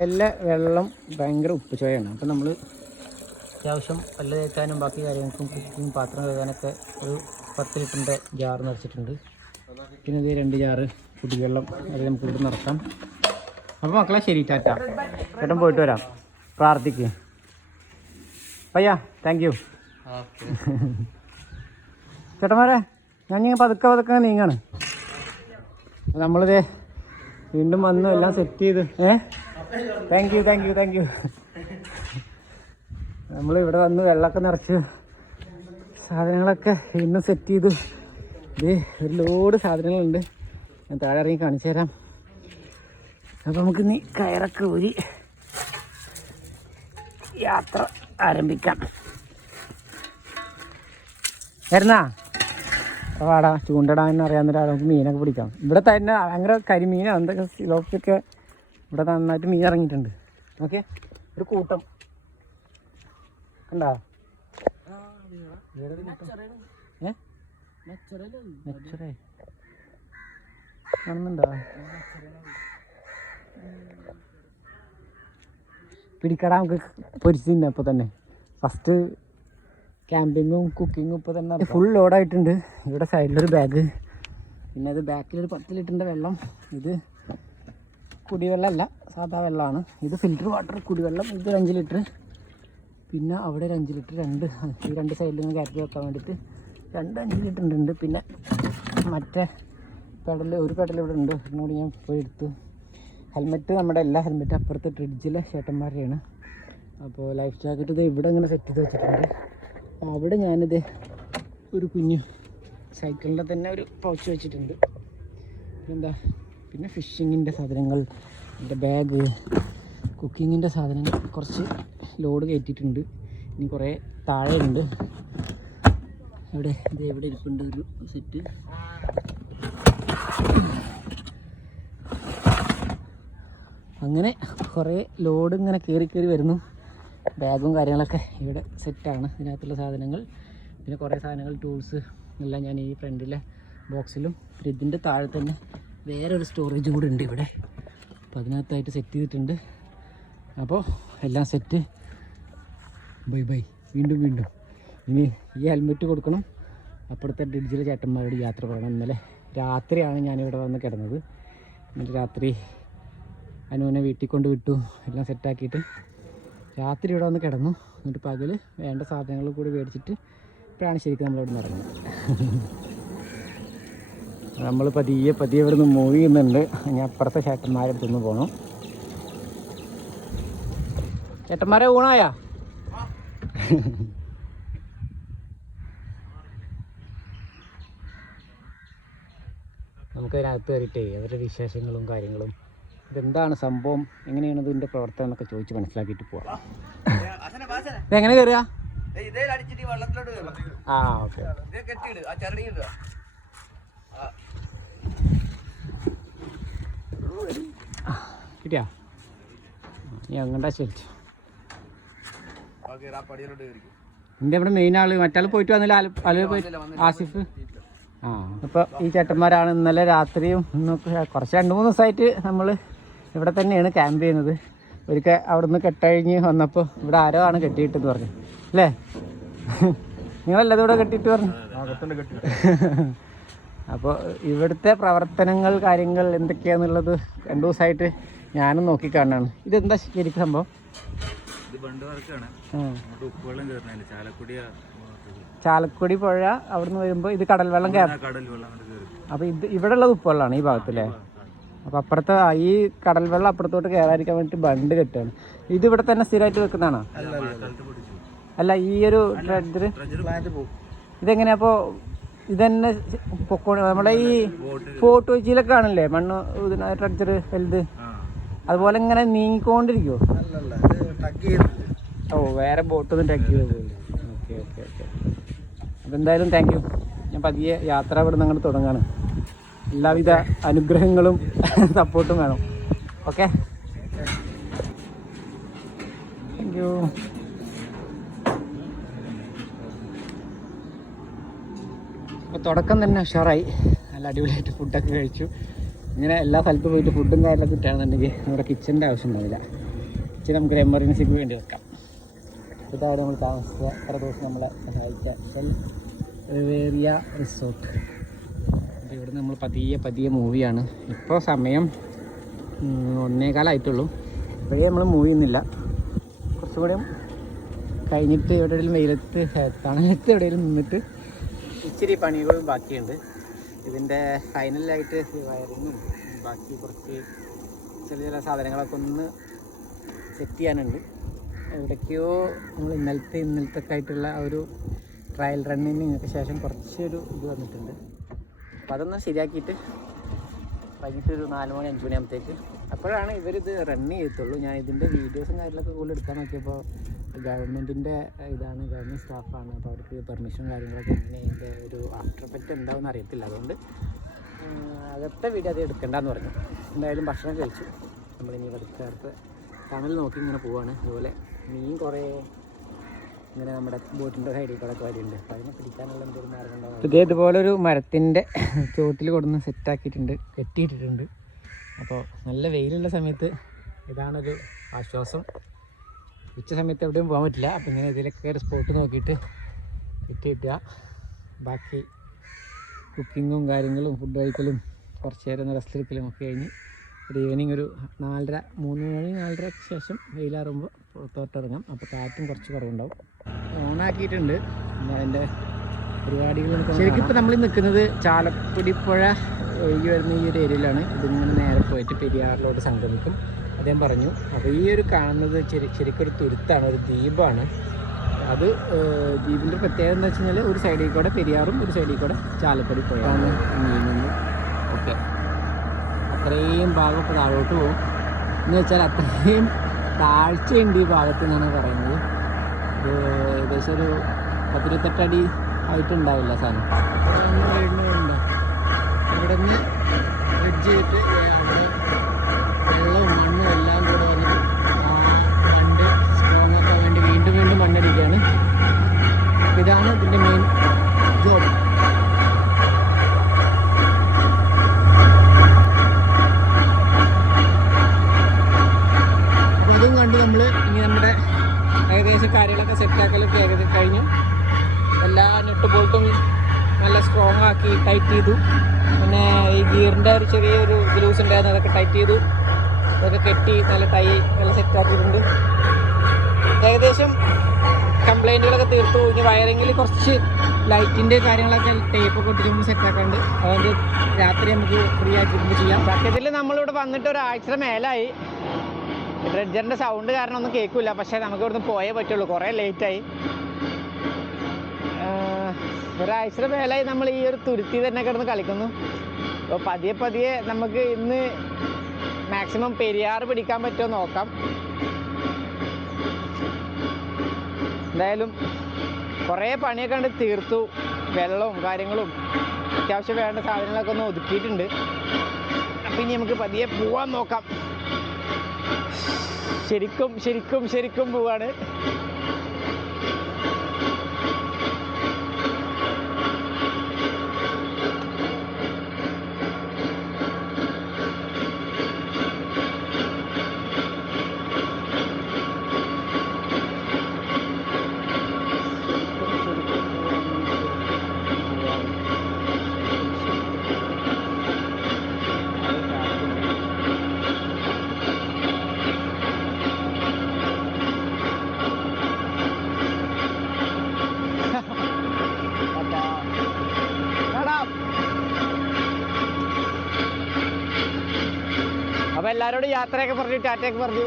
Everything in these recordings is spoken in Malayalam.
എല്ലാ വെള്ളം ഭയങ്കര ഉപ്പ് ചോയാണ് അപ്പം നമ്മൾ അത്യാവശ്യം പല്ല് തേക്കാനും ബാക്കി കാര്യങ്ങൾക്കും കുക്കിങ് പാത്രം കഴുകാനൊക്കെ ഒരു പത്ത് ലിറ്ററിന്റെ ജാർ നിറച്ചിട്ടുണ്ട്. പിന്നെ ഇത് രണ്ട് ജാറ് കുടിവെള്ളം അത് നമുക്ക് ഇവിടെ നിറക്കാം അപ്പോൾ മക്കളെ ശരി ടാറ്റ. ചേട്ടൻ പോയിട്ട് വരാം. പ്രാർത്ഥിക്കുക പയ്യാ താങ്ക് യു ചേട്ടന്മാരെ ഞാൻ ഇങ്ങനെ പതുക്കെ പതുക്കെ നീങ്ങാണ്. അപ്പോൾ നമ്മളിത് വീണ്ടും വന്നു എല്ലാം സെറ്റ് ചെയ്ത് ഏ? Thank you thank you thank you നമ്മൾ ഇവിടെ വന്ന് വെള്ളമൊക്കെ നിറച്ച് സാധനങ്ങളൊക്കെ ഇന്നും സെറ്റ് ചെയ്തു. ഇത് ഒരു ലോഡ് സാധനങ്ങളുണ്ട്. ഞാൻ താഴെ ഇറങ്ങി കാണിച്ചു തരാം. അപ്പോൾ നമുക്ക് ഇനി കയറൊക്കെ ഊരി യാത്ര ആരംഭിക്കാം. വരുന്നാ? വാടാ ചൂണ്ടടാൻ അറിയാവുന്ന ഒരാൾ നമുക്ക് മീനൊക്കെ പിടിക്കാം. ഇവിടെ തന്നെ ഭയങ്കര കരിമീനാണ് എന്തൊക്കെ സിലോപ്പിയൊക്കെ ഇവിടെ നന്നായിട്ട് മീൻ ഇറങ്ങിയിട്ടുണ്ട്. ഓക്കെ ഒരു കൂട്ടം. കണ്ടാ? കാണുന്നുണ്ടോ? പിടിക്കടാ നമുക്ക് പൊരിച്ച് തിന്നാം. തന്നെ ഫസ്റ്റ് ക്യാമ്പിങ്ങും കുക്കിങ്ങും ഇപ്പോൾ തന്നെ ഫുൾ ലോഡായിട്ടുണ്ട് ഇവിടെ സൈഡിലൊരു ബാഗ് പിന്നെ അത് ബാക്കിലൊരു പത്ത് ലിറ്ററിന്റെ വെള്ളം. ഇത് കുടിവെള്ളമല്ല സാധാ വെള്ളമാണ്. ഇത് ഫിൽറ്റർ വാട്ടർ കുടിവെള്ളം. ഇത് അഞ്ച് ലിറ്റർ. പിന്നെ അവിടെ ഒരു അഞ്ച് ലിറ്റർ രണ്ട് ഈ രണ്ട് സൈഡിൽ നിന്ന് കയറ്റി വെക്കാൻ വേണ്ടിയിട്ട് രണ്ട് അഞ്ച് ലിറ്റർ ഉണ്ട് പിന്നെ മറ്റേ പെഡൽ ഒരു പെഡൽ ഇവിടെ ഉണ്ട്. എന്നോട് ഞാൻ പോയി എടുത്തു. ഹെൽമെറ്റ് നമ്മുടെ എല്ലാ ഹെൽമെറ്റും അപ്പുറത്ത് ഫ്രിഡ്ജിലെ ചേട്ടന്മാരുടെയാണ്. അപ്പോൾ ലൈഫ് ജാക്കറ്റ് ഇത് ഇവിടെ ഇങ്ങനെ സെറ്റ് ചെയ്ത് വെച്ചിട്ടുണ്ട്. അവിടെ ഞാനിത് ഒരു കുഞ്ഞു സൈക്കിളിന്റെ തന്നെ ഒരു പൗച്ച് വെച്ചിട്ടുണ്ട്. എന്താ പിന്നെ ഫിഷിങ്ങിന്റെ സാധനങ്ങൾ എന്റെ ബാഗ് കുക്കിങ്ങിന്റെ സാധനങ്ങൾ കുറച്ച് ലോഡ് കയറ്റിയിട്ടുണ്ട്. ഇനി കുറേ താഴെയുണ്ട് ഇവിടെ ഇത് എവിടെ ഇരിപ്പുണ്ട് ഒരു സെറ്റ് അങ്ങനെ കുറേ ലോഡ് ഇങ്ങനെ കയറി കയറി വരുന്നു. ബാഗും കാര്യങ്ങളൊക്കെ ഇവിടെ സെറ്റാണ് ഇതിനകത്തുള്ള സാധനങ്ങൾ. പിന്നെ കുറേ സാധനങ്ങൾ ടൂൾസ് എല്ലാം ഞാൻ ഈ ഫ്രണ്ടിലെ ബോക്സിലും ഇതിന്റെ താഴെ തന്നെ വേറൊരു സ്റ്റോറേജും കൂടി ഉണ്ട് ഇവിടെ. അപ്പോൾ അതിനകത്തായിട്ട് സെറ്റ് ചെയ്തിട്ടുണ്ട്. അപ്പോൾ എല്ലാം സെറ്റ് ബൈ ബൈ വീണ്ടും വീണ്ടും. ഇനി ഈ ഹെൽമെറ്റ് കൊടുക്കണം. അപ്പുറത്തെ ഡിജിറ്റൽ ചേട്ടന്മാരോട് യാത്ര പറയണം ഇന്നലെ രാത്രിയാണ് ഞാനിവിടെ വന്ന് കിടന്നത്. എന്നിട്ട് രാത്രി അനുവിനെ വീട്ടിൽ കൊണ്ട് വിട്ടു. എല്ലാം സെറ്റാക്കിയിട്ട് രാത്രി ഇവിടെ വന്ന് കിടന്നു. എന്നിട്ട് പകൽ വേണ്ട സാധനങ്ങൾ കൂടി മേടിച്ചിട്ട് ഇപ്പോഴാണ് ശരിക്കും നമ്മളവിടെ നിന്ന് ഇറങ്ങുന്നത് നമ്മൾ പതിയെ പതിയെ ഇവിടുന്ന് മൂവ് ചെയ്യുന്നുണ്ട്. ഇനി അപ്പുറത്തെ ചേട്ടന്മാരെ അടുത്തൊന്ന് പോകണം ചേട്ടന്മാരെ ഊണായാ? നമുക്കതിനകത്ത് കയറിയിട്ടേ അവരുടെ വിശേഷങ്ങളും കാര്യങ്ങളും. ഇതെന്താണ് സംഭവം? എങ്ങനെയാണ് ഇതിന്റെ പ്രവർത്തനം എന്നൊക്കെ ചോദിച്ച് മനസ്സിലാക്കിയിട്ട് പോവാം. ഇതെങ്ങനെ കയറുക ആ ഓക്കെ ഇതേ കെട്ടിയിട് ആ ചരടി ഇടുക കിട്ടിയാ? നീ അങ്ങണ്ടാ ശരി എന്റെ ഇവിടെ മെയിൻ ആൾ മറ്റാൾ പോയിട്ട് വന്നില്ല? ആൽ പോയിട്ട് ആസിഫ്? ആ അപ്പോൾ ഈ ചേട്ടന്മാരാണ് ഇന്നലെ രാത്രിയും ഇന്നൊക്കെ കുറച്ച് രണ്ട് മൂന്ന് ദിവസമായിട്ട് നമ്മൾ ഇവിടെ തന്നെയാണ് ക്യാമ്പ് ചെയ്യുന്നത്. ഒരിക്കൽ അവിടുന്ന് കെട്ടഴിഞ്ഞ് വന്നപ്പോൾ ഇവിടെ ആരോ ആണ് കെട്ടിയിട്ടെന്ന് പറഞ്ഞു. അല്ലേ? നിങ്ങളല്ലത് ഇവിടെ കെട്ടിയിട്ട് പറഞ്ഞു. അപ്പോൾ ഇവിടുത്തെ പ്രവർത്തനങ്ങൾ കാര്യങ്ങൾ എന്തൊക്കെയാന്നുള്ളത് രണ്ടു ദിവസമായിട്ട് ഞാനും നോക്കി കാണാണ്. ഇതെന്താ ശരിക്കും സംഭവം? ചാലക്കുടി പുഴ അവിടുന്ന് വരുമ്പോൾ ഇത് കടൽ വെള്ളം അപ്പോൾ ഇത് ഇവിടെ ഉള്ളത് ഉപ്പുവെള്ളമാണ് ഈ ഭാഗത്തല്ലേ? അപ്പോൾ അപ്പുറത്തെ ഈ കടൽ വെള്ളം അപ്പുറത്തോട്ട് കയറാതിരിക്കാൻ വേണ്ടി ബണ്ട് കെട്ടാണ് ഇത് ഇവിടെ തന്നെ സ്ഥിരമായിട്ട് വെക്കുന്നതാണോ? അല്ല ഈ ഒരു ട്രെഡർ ഇതെങ്ങനെയാ? അപ്പോൾ ഇതന്നെ പൊക്കോ നമ്മുടെ ഈ ഫോർട്ട് കൊച്ചിയിലൊക്കെ ആണല്ലേ മണ്ണ് ട്രക്ചർ വലുത്. അതുപോലെ ഇങ്ങനെ നീങ്ങിക്കൊണ്ടിരിക്കുമോ ചെയ്തിട്ട് ഓ വേറെ ബോട്ടൊന്നും ടക്ക് ചെയ്ത് ഓക്കെ ഓക്കെ ഓക്കെ. അപ്പോൾ എന്തായാലും താങ്ക് യു ഞാൻ പതിയെ യാത്ര ഇവിടെ നിന്ന് തുടങ്ങാണ്. എല്ലാവിധ അനുഗ്രഹങ്ങളും സപ്പോർട്ടും വേണം. ഓക്കെ. താങ്ക് യു അപ്പോൾ തുടക്കം തന്നെ ഉഷാറായി. നല്ല അടിപൊളിയായിട്ട് ഫുഡൊക്കെ കഴിച്ചു. ഇങ്ങനെ എല്ലാ സ്ഥലത്തും പോയിട്ട് ഫുഡും കാര്യമൊക്കെ കിട്ടുകയാണെന്നുണ്ടെങ്കിൽ നമ്മുടെ കിച്ചന്റെ ആവശ്യം ഉണ്ടാവില്ല. കുറച്ച് നമുക്കൊരു എമർജൻസിക്ക് വേണ്ടി വെക്കാം. ഇതാണ് നമ്മൾ താമസിച്ച എത്ര ദിവസം നമ്മളെ സഹായിച്ച റിവേറിയ റിസോർട്ട്. അപ്പോൾ ഇവിടെ നമ്മൾ പതിയെ പതിയെ മൂവിയാണ് ഇപ്പോൾ സമയം ഒന്നേകാലായിട്ടുള്ളൂ. ഇപ്പോഴേ നമ്മൾ മൂവ് ചെയ്യുന്നില്ല. കുറച്ചുകൂടെ കഴിഞ്ഞിട്ട് എവിടെയെങ്കിലും വെയിലത്ത് തണലത്ത് എവിടെയെങ്കിലും നിന്നിട്ട് ഇച്ചിരി പണികളും ബാക്കിയുണ്ട്. ഇതിന്റെ ഫൈനലായിട്ട് വയറിങ്ങും ബാക്കി കുറച്ച് ചില ചില സാധനങ്ങളൊക്കെ ഒന്ന് സെറ്റ് ചെയ്യാനുണ്ട്. എവിടേക്കോ നമ്മൾ ഇന്നലത്തെ ഇന്നലത്തെ ആയിട്ടുള്ള ഒരു ട്രയൽ റണ്ണിന് ശേഷം കുറച്ചൊരു ഇത് വന്നിട്ടുണ്ട്. അപ്പോൾ അതൊന്ന് ശരിയാക്കിയിട്ട് വൈകിട്ട് ഒരു നാല് മണി അഞ്ച് മണിയാകുമ്പോഴത്തേക്ക് അപ്പോഴാണ് ഇവരിത് റൺ ചെയ്യത്തുള്ളൂ. ഞാൻ ഇതിന്റെ വീഡിയോസും കാര്യങ്ങളൊക്കെ കൂടുതൽ എടുക്കാൻ നോക്കിയപ്പോൾ ഗവൺമെന്റിന്റെ ഇതാണ് ഗവൺമെന്റ് സ്റ്റാഫാണ്. അപ്പോൾ അവർക്ക് പെർമിഷൻ കാര്യങ്ങളൊക്കെ എങ്ങനെ ഇതിന്റെ ഒരു ആഫ്റ്റർ എഫക്റ്റ് ഉണ്ടാവുമെന്ന് അറിയത്തില്ല. അതുകൊണ്ട് അകത്തെ വീട് അത് എടുക്കണ്ടെന്ന് പറഞ്ഞു. എന്തായാലും ഭക്ഷണം കഴിച്ചു. നമ്മളിനി ഇവിടുത്തെ അടുത്ത് തണൽ നോക്കി ഇങ്ങനെ പോവാണ്. അതുപോലെ മീൻ കുറേ ഇങ്ങനെ നമ്മുടെ ബോട്ടിന്റെ സൈഡിൽ കൂടെ വരുന്നുണ്ട് അപ്പോൾ അതിനെ പിടിക്കാനുള്ള എന്തെങ്കിലും മാർഗം ഇതേ ഇതുപോലെ ഒരു മരത്തിന്റെ ചുവട്ടിൽ കൊടുന്ന് സെറ്റാക്കിയിട്ടുണ്ട് കെട്ടിയിട്ടിട്ടുണ്ട്. അപ്പോൾ നല്ല വെയിലുള്ള സമയത്ത് ഇതാണൊരു ആശ്വാസം. ഉച്ച സമയത്ത് എവിടെയും പോകാൻ പറ്റില്ല. അപ്പം ഇങ്ങനെ ഇതിലൊക്കെ ഒരു സ്പോട്ട് നോക്കിയിട്ട് കെട്ടി കിട്ടുക ബാക്കി കുക്കിങ്ങും കാര്യങ്ങളും ഫുഡ് കഴിക്കലും കുറച്ച് നേരം റെസ്റ്റ് എടുക്കലും ഒക്കെ കഴിഞ്ഞ് ഒരു ഈവനിങ് ഒരു നാലര മൂന്ന് മണി നാലരയ്ക്ക് ശേഷം വെയിലാറുമ്പോൾ പുറത്തോട്ടിറങ്ങാം അപ്പോൾ കാറ്റും കുറച്ച് കുറവുണ്ടാവും. ഓണാക്കിയിട്ടുണ്ട്. അതിന്റെ പരിപാടികൾ ശരിക്കും ഇപ്പോൾ നമ്മൾ നിൽക്കുന്നത് ചാലക്കുടിപ്പുഴ ഒഴുകി വരുന്ന ഈ ഒരു ഏരിയയിലാണ് ഇതിങ്ങനെ നേരെ പോയിട്ട് പെരിയാറിലോട്ട് സംഗമിക്കും. അദ്ദേഹം പറഞ്ഞു അപ്പോൾ ഈ ഒരു കാണുന്നത് ശരി ശരിക്കും ഒരു തുരുത്താണ് ഒരു ദ്വീപാണ്. അത് ദ്വീപിന്റെ പ്രത്യേകത എന്ന് വെച്ച് കഴിഞ്ഞാൽ ഒരു സൈഡിൽ കൂടെ പെരിയാറും ഒരു സൈഡിൽ കൂടെ ചാലക്കുടി പുഴയാണ് നീങ്ങുന്നത് ഓക്കെ. അത്രയും ഭാഗം ഇപ്പോൾ താഴോട്ട് പോകും. എന്ന് വെച്ചാൽ അത്രയും താഴ്ചയുണ്ട് ഈ ഭാഗത്ത് എന്നാണ് പറയുന്നത്. ഒരു ഏകദേശം ഒരു പത്തിരുപത്തെട്ടടി ആയിട്ടുണ്ടാവില്ല സാധനം. ഇവിടെ നിന്ന് വെഡ്ജ് ചെയ്തിട്ട് ഇതാണ് ഇതിന്റെ മെയിൻ അപ്പോൾ ഇതും കണ്ട് നമ്മൾ ഇനി നമ്മുടെ ഏകദേശം കാര്യങ്ങളൊക്കെ സെറ്റാക്കലൊക്കെ ഏകദേശം കഴിഞ്ഞു. എല്ലാ നെട്ട് ബോൾട്ടും നല്ല സ്ട്രോങ് ആക്കി ടൈറ്റ് ചെയ്തു. പിന്നെ ഈ ഗിയറിന്റെ ഒരു ചെറിയൊരു ഗ്ലൂസ് ഉണ്ടായിരുന്നു അതൊക്കെ ടൈറ്റ് ചെയ്തു. അതൊക്കെ കെട്ടി നല്ല ടൈ നല്ല സെറ്റാക്കിയിട്ടുണ്ട് ഏകദേശം കംപ്ലൈന്റുകളൊക്കെ തീർത്തു. ഇനി വയറിങ്ങിൽ കുറച്ച് ലൈറ്റിന്റെ കാര്യങ്ങളൊക്കെ ടേപ്പൊക്കെ സെറ്റ് സെറ്റാക്കാണ്ട് അതുകൊണ്ട് രാത്രി നമുക്ക് ഫ്രീ ആക്കിയിട്ട് ചെയ്യാം. സത്യത്തിൽ നമ്മളിവിടെ വന്നിട്ട് ഒരാഴ്ച മേലായി. ഡ്രഡ്ജറിന്റെ സൗണ്ട് കാരണം ഒന്നും കേൾക്കില്ല പക്ഷേ നമുക്ക് ഇവിടുന്ന് പോയേ പറ്റുള്ളൂ. കുറേ ലേറ്റായി ഒരാഴ്ച മേലായി നമ്മൾ ഈ ഒരു തുരുത്തി തന്നെ കിടന്ന് കളിക്കുന്നു. അപ്പോൾ പതിയെ പതിയെ നമുക്ക് ഇന്ന് മാക്സിമം പെരിയാറ് പിടിക്കാൻ പറ്റുമോ നോക്കാം. എന്തായാലും കുറേ പണിയൊക്കെ കണ്ട് തീർത്തു. വെള്ളവും കാര്യങ്ങളും അത്യാവശ്യം വേണ്ട സാധനങ്ങളൊക്കെ ഒന്ന് ഒതുക്കിയിട്ടുണ്ട്. അപ്പം ഇനി നമുക്ക് പതിയെ പോവാൻ നോക്കാം. ശരിക്കും ശരിക്കും ശരിക്കും പോവാണ്. അപ്പൊ എല്ലാരോടും യാത്രയൊക്കെ പറഞ്ഞു ടാറ്റയൊക്കെ പറഞ്ഞു.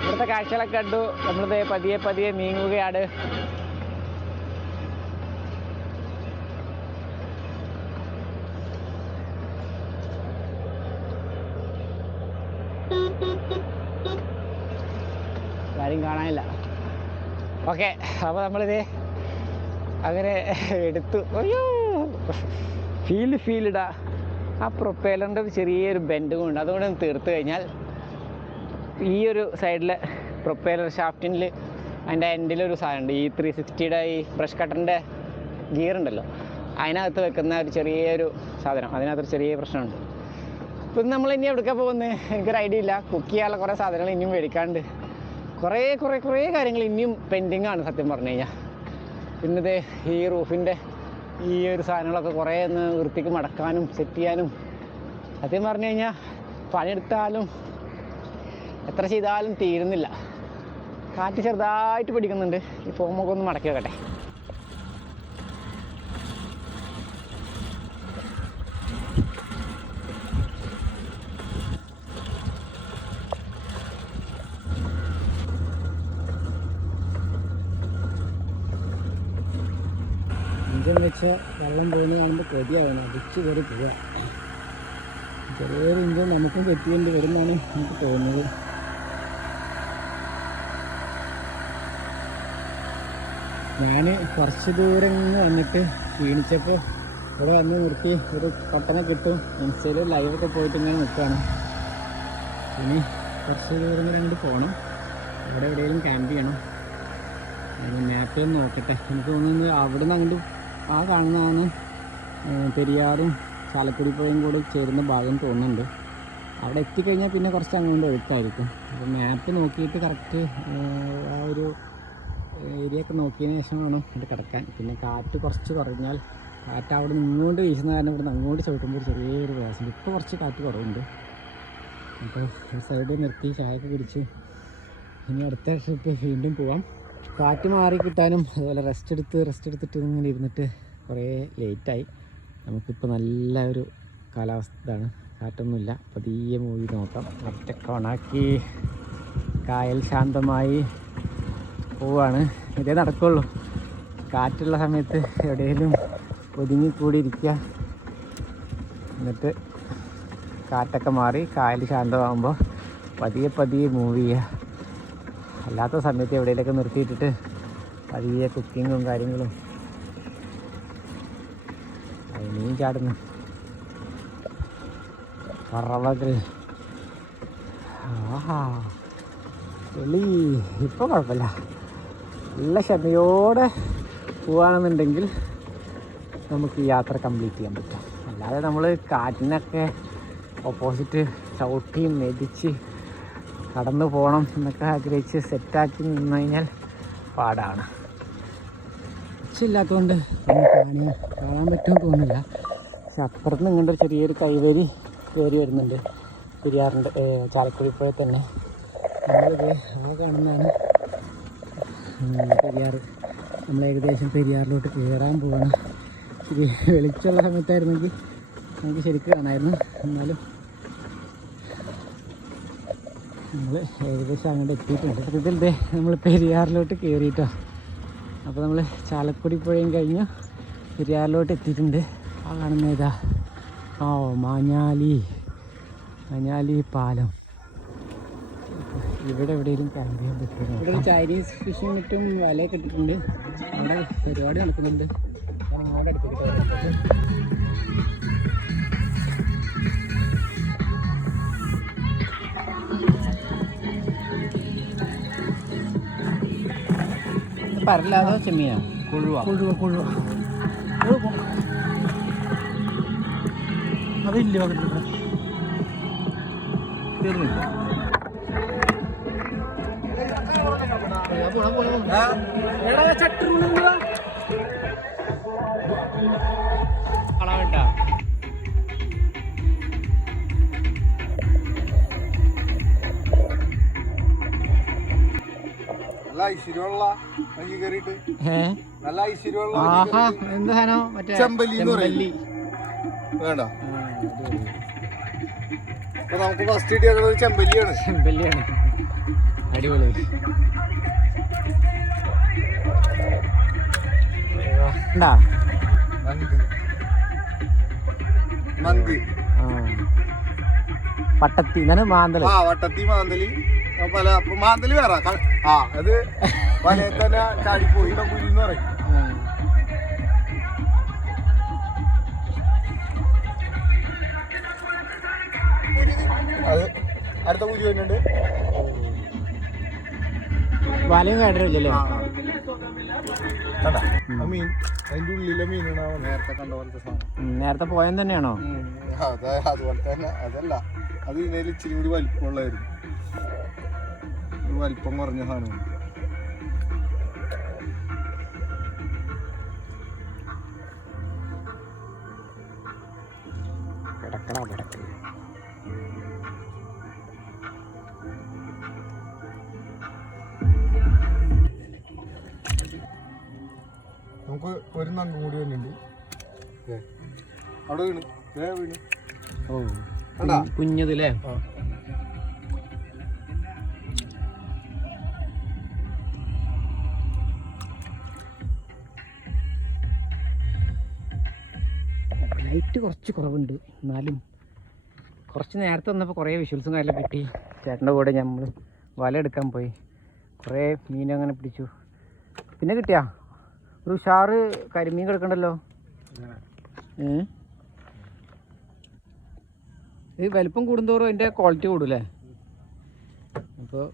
ഇവിടുത്തെ കാഴ്ചകളൊക്കെ കണ്ടു. നമ്മളിത് പതിയെ പതിയെ നീങ്ങുകയാണ്. ആരും കാണാനില്ല. ഓക്കെ അപ്പോൾ നമ്മളിത് അങ്ങനെ എടുത്തു. അയ്യോ ഫീൽ ഫീലിടാ ആ പ്രൊപ്പേലറിന്റെ ചെറിയൊരു ബെൻഡ് ഉണ്ട്. അതുകൊണ്ട് തീർത്ത് കഴിഞ്ഞാൽ ഈ ഒരു സൈഡിലെ പ്രൊപ്പേലർ ഷാഫ്റ്റിനിൽ അതിന്റെ എൻഡിലൊരു സാധനമുണ്ട് ഈ ത്രീ സിക്സ്റ്റിയുടെ ഈ ബ്രഷ് കട്ടറിന്റെ ഗിയർ ഉണ്ടല്ലോ. അതിനകത്ത് വെക്കുന്ന ഒരു ചെറിയൊരു സാധനം. അതിനകത്തൊരു ചെറിയ പ്രശ്നമുണ്ട്. ഇപ്പം നമ്മൾ ഇനി എവിടേക്കാ പോകുന്നത് എനിക്കൊരു ഐഡിയ ഇല്ല. കുക്ക് ചെയ്യാനുള്ള കുറേ സാധനങ്ങൾ ഇനിയും മേടിക്കാണ്ട്. കുറേ കുറേ കുറേ കാര്യങ്ങൾ ഇനിയും പെൻഡിങ് ആണ് സത്യം പറഞ്ഞു കഴിഞ്ഞാൽ പിന്നത് ഈ റൂഫിന്റെ ഈ ഒരു സാധനങ്ങളൊക്കെ കുറേ ഒന്ന് വൃത്തിക്ക് മടക്കാനും സെറ്റ് ചെയ്യാനും. സത്യം പറഞ്ഞു കഴിഞ്ഞാൽ പണിയെടുത്താലും എത്ര ചെയ്താലും തീരുന്നില്ല. കാറ്റ് ചെറുതായിട്ട് പിടിക്കുന്നുണ്ട്. ഈ ഫോമൊക്കെ ഒന്ന് മടക്കി വെക്കട്ടെ ഇഞ്ചൻ വെച്ച വെള്ളം കൊതിയാവണം അടിച്ച് കയറി പോവുക ചെറിയൊരു ഇഞ്ചൻ നമുക്കും തെറ്റിയേണ്ടി വരുമെന്നാണ് എനിക്ക് തോന്നുന്നത്. ഞാൻ കുറച്ച് ദൂരം ഇങ്ങ് വന്നിട്ട് ക്ഷീണിച്ചപ്പോൾ ഇവിടെ വന്ന് നിർത്തി. ഒരു പട്ടണം കിട്ടും. ഇൻസ്റ്റയിൽ ലൈവൊക്കെ പോയിട്ട് ഇങ്ങനെ നിൽക്കുകയാണ് ഇനി കുറച്ച് ദൂരം വരെ അങ്ങോട്ട് പോകണം അവിടെ എവിടെയെങ്കിലും ക്യാമ്പ് ചെയ്യണം. മാപ്പിൽ നോക്കട്ടെ. എനിക്ക് തോന്നുന്നത് അവിടെ നിന്ന് അങ്ങോട്ട് ആ കാണുന്നതാണ് പെരിയാറും ചാലക്കുടി പുഴയും കൂടെ ചേരുന്ന ഭാഗം തോന്നുന്നുണ്ട്. അവിടെ എത്തിക്കഴിഞ്ഞാൽ പിന്നെ കുറച്ച് അങ്ങോട്ട് എഴുത്തായിരിക്കും അപ്പോൾ മാപ്പ് നോക്കിയിട്ട് കറക്റ്റ് ആ ഒരു ഏരിയ ഒക്കെ നോക്കിയതിന് ശേഷം വേണം ഇവിടെ കിടക്കാൻ. പിന്നെ കാറ്റ് കുറച്ച് കുറഞ്ഞാൽ കാറ്റ് അവിടെ നിന്നുകൊണ്ട് വീശുന്ന കാരണം ഇവിടെ നിന്ന് അങ്ങോട്ട് ചവിട്ടുമ്പോൾ ചെറിയൊരു പ്രയാസമുണ്ട് ഇപ്പോൾ കുറച്ച് കാറ്റ് കുറവുണ്ട്. അപ്പോൾ ഒരു സൈഡിൽ നിർത്തി ചായയൊക്കെ കുടിച്ച് ഇനി അടുത്ത ട്രിപ്പ് വീണ്ടും പോവാം. കാറ്റ് മാറി കിട്ടാനും അതുപോലെ റെസ്റ്റ് എടുത്ത് റെസ്റ്റ് എടുത്തിട്ട് ഇങ്ങനെ ഇരുന്നിട്ട് കുറേ ലേറ്റായി നമുക്കിപ്പോൾ നല്ല ഒരു കാലാവസ്ഥ ഇതാണ്. കാറ്റൊന്നുമില്ല. പതിയെ മൂവി നോക്കാം. ഒറ്റയ്ക്ക് ഓണാക്കി കായൽ ശാന്തമായി പോവാണ്. ഇതേ നടക്കുള്ളൂ. കാറ്റുള്ള സമയത്ത് എവിടെയെങ്കിലും ഒതുങ്ങിക്കൂടി ഇരിക്കുക എന്നിട്ട് കാറ്റൊക്കെ മാറി കായൽ ശാന്തമാകുമ്പോൾ പതിയെ പതിയെ മൂവ് ചെയ്യുക. അല്ലാത്ത സമയത്ത് എവിടെയെങ്കിലൊക്കെ നിർത്തിയിട്ടിട്ട് പതിയെ കുക്കിങ്ങും കാര്യങ്ങളും അതിനെയും ചാടുന്നു പറവകൾ. ആഹാ. വെളി ഇപ്പം കുഴപ്പമില്ല. നല്ല ക്ഷമയോടെ പോവുകയാണെന്നുണ്ടെങ്കിൽ നമുക്ക് ഈ യാത്ര കംപ്ലീറ്റ് ചെയ്യാൻ പറ്റും. അല്ലാതെ നമ്മൾ കാറ്റിനൊക്കെ ഓപ്പോസിറ്റ് ചവിട്ടി മെതിച്ച് കടന്നു പോകണം എന്നൊക്കെ ആഗ്രഹിച്ച് സെറ്റാക്കി നിന്ന് കഴിഞ്ഞാൽ പാടാണ്. ഉച്ചയില്ലാത്തതുകൊണ്ട് ഒന്നും കാണാൻ പറ്റുമെന്ന് തോന്നുന്നില്ല. പക്ഷെ അപ്പുറത്ത് നിങ്ങളുടെ ചെറിയൊരു കൈവരി കയറി വരുന്നുണ്ട്. പെരിയാറിന്റെ ചാലക്കുടി പുഴ തന്നെ. നമ്മളിത് ആ കാണുന്നതാണ്. പെരിയാറ്. നമ്മൾ ഏകദേശം പെരിയാറിലോട്ട് കയറാൻ പോവാണ്. ഇത് വെളിച്ചമുള്ള സമയത്തായിരുന്നെങ്കിൽ നമുക്ക് ശരിക്കും കാണാമായിരുന്നു. എന്നാലും നമ്മൾ ഏകദേശം അങ്ങോട്ട് എത്തിയിട്ടുണ്ട്. ഇതിൽ നമ്മൾ പെരിയാറിലോട്ട് കയറിയിട്ടോ. അപ്പോൾ നമ്മൾ ചാലക്കുടി പുഴയും കഴിഞ്ഞ് പെരിയാറിലോട്ട് എത്തിയിട്ടുണ്ട്. ആ കാണുന്ന ഇതാ ആ മാഞ്ഞാലി. മാഞ്ഞാലി പാലം. ഇവിടെ എവിടെയെങ്കിലും ക്യാമ്പ് ചെയ്യാൻ പറ്റുമോ ഇവിടെ ചൈനീസ് ഫിഷിംഗ് മറ്റും വലയൊക്കെ ഇട്ടിട്ടുണ്ട്. അവിടെ പരിപാടി നടക്കുന്നുണ്ട്. ഞാൻ ഇങ്ങോട്ട് അടുത്തേക്ക് പരലാതോ ചെമ്മീനോ? കൊഴുവ. കൊഴുവ കൊഴുവ. അതില്ല വന്നിട്ടുണ്ട്. തീർന്നില്ല. കളാവട്ടാ. നല്ല ഐശ്വര്യമുള്ള ആഹാ എന്ത് സാധനം? മറ്റേ ചെമ്പല്ലി. വേണ്ട. അടിപൊളി. അപ്പൊ നമുക്ക് ഫസ്റ്റ് കിട്ടിയത് ചെമ്പല്ലിയാണ്. ചെമ്പല്ലിയാണ്. അടിപൊളി. ഉണ്ടാ മന്ത്. മന്ത്. ആ. പട്ടത്തി ആ വട്ടത്തി മാന്തലി. ആ, പല മാന്തലി വേറെ. ആ അത് വലയിൽ തന്നെ ചാടിപ്പോയി. കുരി എന്ന് പറയും. അത് അടുത്ത കുരി വരുന്നുണ്ട്. വലയും കേട്ടില്ലല്ലേ മീൻ. അതിന്റെ ഉള്ളിലെ മീനാണ് നേരത്തെ കണ്ട പോലത്തെ സാധനം. നേരത്തെ പോയത് തന്നെയാണോ? അതെ അതുപോലെ തന്നെ അതല്ല. അത് ഇതിനേൽ ഇച്ചിരി കൂടി വലിപ്പമുള്ളായിരുന്നു ഒരു വലിപ്പം കുറഞ്ഞ സാധനമാണ്. കിടക്കടാ കിടക്ക് നമുക്ക് ഒരു നങ്കും കൂടി വന്നിട്ടുണ്ട്. അവിടെ വീണ്. വീണ്. ഓ? കുഞ്ഞതല്ലേ കുറച്ച് കുറവുണ്ട്. എന്നാലും കുറച്ച് നേരത്തെ വന്നപ്പോൾ കുറേ വിഷ്വൽസും കാര്യം കിട്ടി. ചേട്ടന്റെ കൂടെ നമ്മൾ വല എടുക്കാൻ പോയി. കുറേ മീൻ അങ്ങനെ പിടിച്ചു. പിന്നെ കിട്ടിയാ? ഒരു ഉഷാറ് കരിമീൻ കിടക്കണ്ടല്ലോ? ഏ? ഈ വലിപ്പം കൂടുന്തോറും അതിന്റെ ക്വാളിറ്റി കൂടൂലേ അപ്പോൾ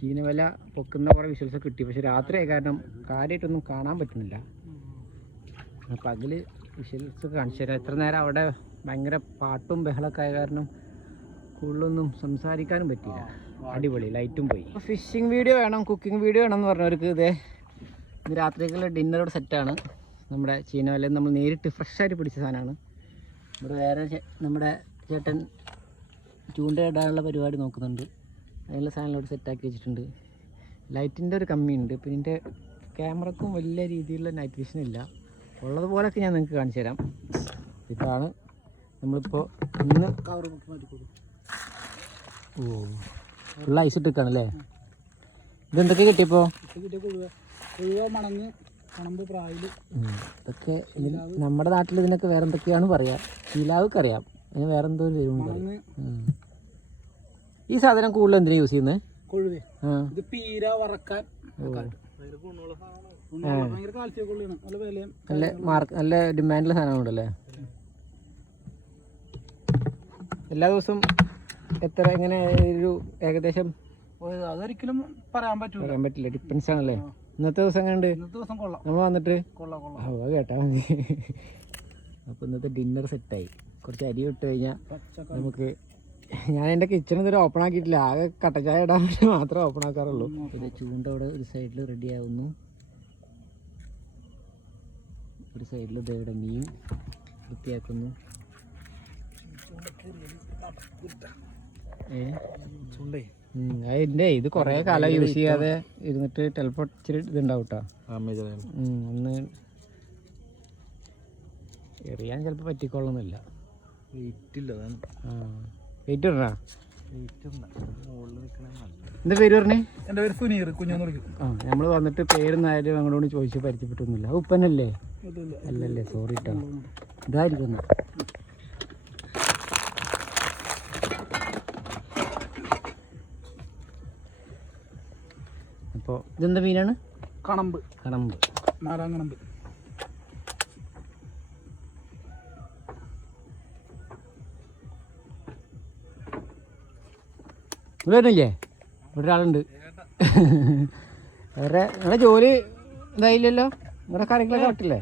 ചീനവല പൊക്കുന്ന കുറേ വിഷ്വൽസ് കിട്ടി. പക്ഷെ രാത്രിയായി കാരണം കാര്യമായിട്ടൊന്നും കാണാൻ പറ്റുന്നില്ല. അപ്പം അതിൽ വിഷ്വൽസ് കാണിച്ചു തരാം എത്ര നേരം അവിടെ ഭയങ്കര പാട്ടും ബഹളമൊക്കെ ആയ കാരണം കൂടുതലൊന്നും സംസാരിക്കാനും പറ്റില്ല അടിപൊളി ലൈറ്റും പോയി. ഫിഷിംഗ് വീഡിയോ വേണം കുക്കിംഗ് വീഡിയോ വേണം എന്ന് പറഞ്ഞവർക്ക് ഇതേ ഇത് രാത്രിക്കുള്ള ഡിന്നറോട് സെറ്റാണ് നമ്മുടെ ചീനവല നമ്മൾ നേരിട്ട് ഫ്രഷായിട്ട് പിടിച്ച സാധനമാണ്. ഇവിടെ വേറെ നമ്മുടെ ചേട്ടൻ ചൂണ്ടയിടാനുള്ള പരിപാടി നോക്കുന്നുണ്ട്. അതിനുള്ള സാധനങ്ങളോട് സെറ്റാക്കി വെച്ചിട്ടുണ്ട്. ലൈറ്റിന്റെ ഒരു കമ്മിയുണ്ട്. പിന്നെ ഇതിന്റെ ക്യാമറക്കും വലിയ രീതിയിലുള്ള നൈറ്റ് വിഷൻ ഇല്ല. ഉള്ളതുപോലൊക്കെ ഞാൻ നിങ്ങൾക്ക് കാണിച്ചു തരാം. ഇതാണ് നമ്മളിപ്പോൾ ഇന്ന് ഓ ഫുൾ ഐസ് ഇട്ടിരിക്കുകയാണല്ലേ ഇതെന്തൊക്കെ കിട്ടിയപ്പോൾ ഇതൊക്കെ ഇതിന് നമ്മുടെ നാട്ടിൽ ഇതിനൊക്കെ വേറെ എന്തൊക്കെയാണ് പറയുക ശീലാവൊക്കെ അറിയാം. അതിന് വേറെ എന്തോ ഒരു പേരും പറയും മണങ്ങ്. ഉം. ഈ സാധനം കൂടുതൽ എന്തിനാ യൂസ് ചെയ്യുന്നത് നല്ല മാർക്ക് നല്ല ഡിമാൻഡുള്ള സാധനമുണ്ടല്ലേ എല്ലാ ദിവസവും എത്ര എങ്ങനെ ഒരു ഏകദേശം അതൊരിക്കലും പറയാൻ പറ്റില്ല പറയാൻ പറ്റില്ല. ഡിപ്പെൻസ് ആണല്ലേ ഇന്നത്തെ ദിവസം കണ്ട് ഇന്നത്തെ ദിവസം കൊള്ളാം. നമ്മൾ വന്നിട്ട്? കൊള്ളാം കൊള്ളാം. ആ അത് കേട്ടാ മതി. അപ്പോൾ ഇന്നത്തെ ഡിന്നർ സെറ്റായി കുറച്ച് അരി ഇട്ട് കഴിഞ്ഞാൽ നമുക്ക് ഞാൻ എന്റെ കിച്ചൺ ഇതുവരെ ഓപ്പൺ ആക്കിയിട്ടില്ല. ആകെ കട്ടച്ചായ ഇടാൻ വേണ്ടി മാത്രമേ ഓപ്പൺ ആക്കാറുള്ളൂ. ചൂണ്ടോടെ ഒരു സൈഡിൽ റെഡി ആവുന്നു. ഒരു സൈഡിൽ ഇതേടെ മീൻ വൃത്തിയാക്കുന്നു. ഏ? ചൂണ്ടേ ഉം, അതിന്റെ ഇത് കുറേ കാലം യൂസ് ചെയ്യാതെ ഇരുന്നിട്ട് ചിലപ്പോൾ ഇച്ചിരി ഇതുണ്ടാവും കേട്ടോ ഉം, ഒന്ന് എറിയാൻ ചിലപ്പോൾ പറ്റിക്കൊള്ളുന്നില്ല. വെയിറ്റില്ല അതാണ്. ആ. വെയിറ്റ് ഇടണ? എന്താ പേര് പറഞ്ഞേ? എന്റെ പേര് സുനീർ കുഞ്ഞെന്ന് വിളിക്കും ആ നമ്മൾ വന്നിട്ട് പേരെന്നായാലും അങ്ങോട്ട് ചോദിച്ച് പരിചയപ്പെട്ടൊന്നുമില്ല. ഉപ്പനല്ലേ? അല്ലല്ലേ സോറി കേട്ടോ ഇതായിരിക്കും എന്നാ. അപ്പോൾ ഇതെന്താ മീനാണ് കണമ്പ്. കണമ്പ്. നാലാം ഇവിടെ വരുന്നില്ലേ ഇവിടെ ഒരാളുണ്ട്. വേറെ നിങ്ങളുടെ ജോലി ഇതായില്ലല്ലോ? നിങ്ങളുടെ കാര്യങ്ങളൊക്കെ വിട്ടില്ലേ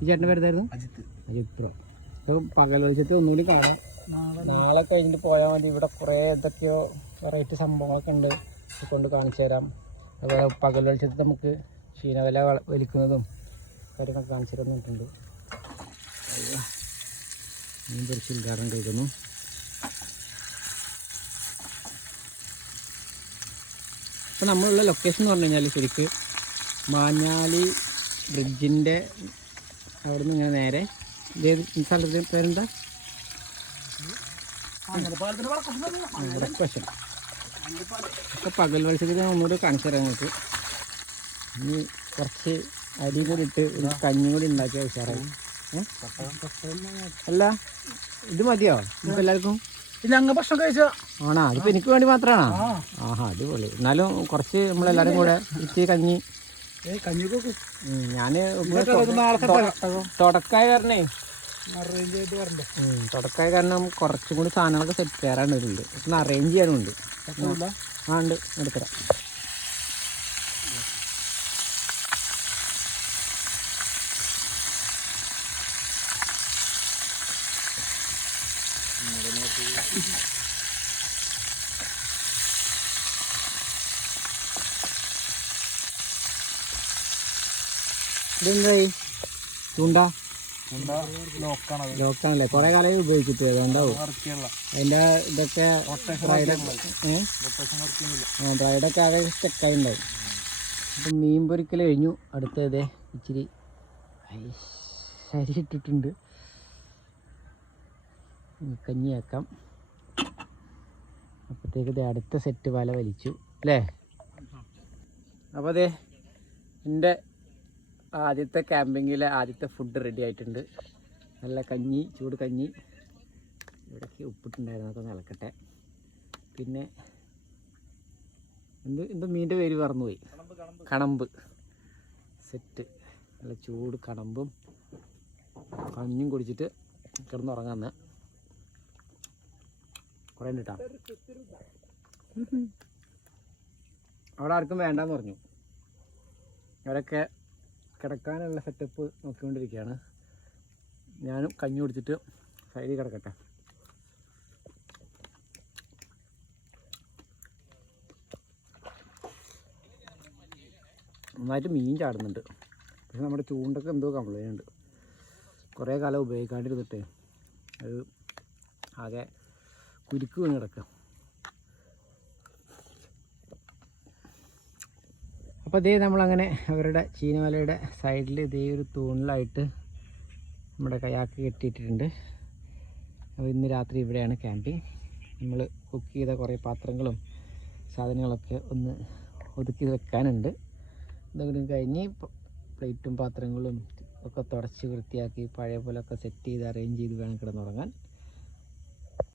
ഈ ചേട്ടന്റെ പേരുതായിരുന്നു അജിത്ത്. അജിത്ര ഇപ്പം പകൽ വെളിച്ചത്തിൽ ഒന്നുകൂടി കാണാം. നാളെ കഴിഞ്ഞിട്ട് പോയാൽ മതി. ഇവിടെ കുറേ എന്തൊക്കെയോ വെറൈറ്റി സംഭവങ്ങളൊക്കെ ഉണ്ട്. കൊണ്ട് കാണിച്ചു തരാം. അതുപോലെ പകൽ വെളിച്ചത്തിൽ നമുക്ക് ക്ഷീണവില വലിക്കുന്നതും കാര്യങ്ങളൊക്കെ കാണിച്ചു തരുന്നുണ്ട്. മീൻ പൊരിച്ച് ഉദ്ഘാടനം കഴിക്കുന്നു അപ്പോൾ നമ്മളുള്ള ലൊക്കേഷൻ എന്ന് പറഞ്ഞു കഴിഞ്ഞാൽ ശരിക്ക് മാഞ്ഞാലി ബ്രിഡ്ജിന്റെ അവിടെ നിന്ന് ഇങ്ങനെ നേരെ. ഇതേത് സ്ഥലത്തിന്റെ പേരെന്താ? ഇപ്പം ഒക്കെ പകൽ വെളിച്ചത്തിൽ ഒന്നുകൂടി കാണിച്ചു തരാം നിങ്ങൾക്ക്. ഇനി കുറച്ച് അരി കൂടി ഇട്ട് ഒരു കഞ്ഞി കൂടി ഉണ്ടാക്കിയ ഉഷാറായി? അല്ല ഇത് മതിയോ? നമുക്ക് എല്ലാവർക്കും? ഇല്ല അങ്ങ് ഭക്ഷണം കഴിച്ച? ആണോ അതിപ്പോ എനിക്ക് വേണ്ടി മാത്രമാണോ ആഹാ അടിപൊളി. എന്നാലും കുറച്ച് നമ്മളെല്ലാരും കൂടെ ഇച്ചി കഞ്ഞി. ഞാൻ തുടക്കായ കാരണേ തുടക്കായ കാരണം കുറച്ചും കൂടി സാധനങ്ങളൊക്കെ സെറ്റ് കയറാനുണ്ട് ഒന്ന് അറേഞ്ച് ചെയ്യാനുണ്ട്. ആ ഉണ്ട്. എടുത്തരാം ഇതെന്തായി ചൂണ്ട? ലോക്കാണല്ലേ? കുറേ കാലമായി ഉപയോഗിച്ചിട്ട് അതുകൊണ്ടാവും അതിന്റെ ഇതൊക്കെ ഡ്രൈഡൊക്കെ ആകെ സ്റ്റക്കായി ഉണ്ടാവും അപ്പം മീൻ പൊരിക്കൽ കഴിഞ്ഞു. അടുത്തതേ ഇച്ചിരി അരി ഇട്ടിട്ടുണ്ട്. കഞ്ഞിയാക്കാം. അപ്പോഴത്തേക്ക് അടുത്ത സെറ്റ് വല വലിച്ചു അല്ലേ? അപ്പോൾ അതെ എന്റെ ആദ്യത്തെ ക്യാമ്പിങ്ങിലെ ആദ്യത്തെ ഫുഡ് റെഡി ആയിട്ടുണ്ട്. നല്ല കഞ്ഞി ചൂട് കഞ്ഞി. ഇവിടേക്ക് ഉപ്പിട്ടുണ്ടായിരുന്നു അതൊക്കെ നിലക്കട്ടെ പിന്നെ എന്ത് എന്ത് മീന്റെ പേര് മറന്നുപോയി? കണമ്പ് സെറ്റ്. നല്ല ചൂട് കണമ്പും കഞ്ഞും കുടിച്ചിട്ട് കിടന്നുറങ്ങാന്ന്. കുറേ ഉണ്ട് അവിടെ ആർക്കും വേണ്ടെന്ന് പറഞ്ഞു. അവരൊക്കെ കിടക്കാനുള്ള സെറ്റപ്പ് നോക്കിക്കൊണ്ടിരിക്കുകയാണ്. ഞാനും കഞ്ഞി കുടിച്ചിട്ട് സൈഡിൽ കിടക്കട്ടെ. നന്നായിട്ട് മീൻ ചാടുന്നുണ്ട്. പക്ഷെ നമ്മുടെ ചൂണ്ടൊക്കെ എന്തോ കംപ്ലൈന്റ് ഉണ്ട്. കുറേ കാലം ഉപയോഗിക്കാണ്ടിരുന്നിട്ടേ. അത് ആകെ കുരുക്ക് വീണ് കിടക്കുക അപ്പോൾ ഇതേ നമ്മളങ്ങനെ അവരുടെ ചീനമലയുടെ സൈഡിൽ ഇതേ ഒരു തൂണിലായിട്ട് നമ്മുടെ കയാക്ക് കെട്ടിയിട്ടിട്ടുണ്ട്. അപ്പോൾ ഇന്ന് രാത്രി ഇവിടെയാണ് ക്യാമ്പിങ്. നമ്മൾ കുക്ക് ചെയ്ത കുറേ പാത്രങ്ങളും സാധനങ്ങളൊക്കെ ഒന്ന് ഒതുക്കി വെക്കാനുണ്ട്. എന്തെങ്കിലും കഴിഞ്ഞ് പ്ലേറ്റും പാത്രങ്ങളും ഒക്കെ തുടച്ച് വൃത്തിയാക്കി പഴയ പോലെയൊക്കെ സെറ്റ് ചെയ്ത് അറേഞ്ച് ചെയ്ത് വേണം കിടന്നുറങ്ങാൻ.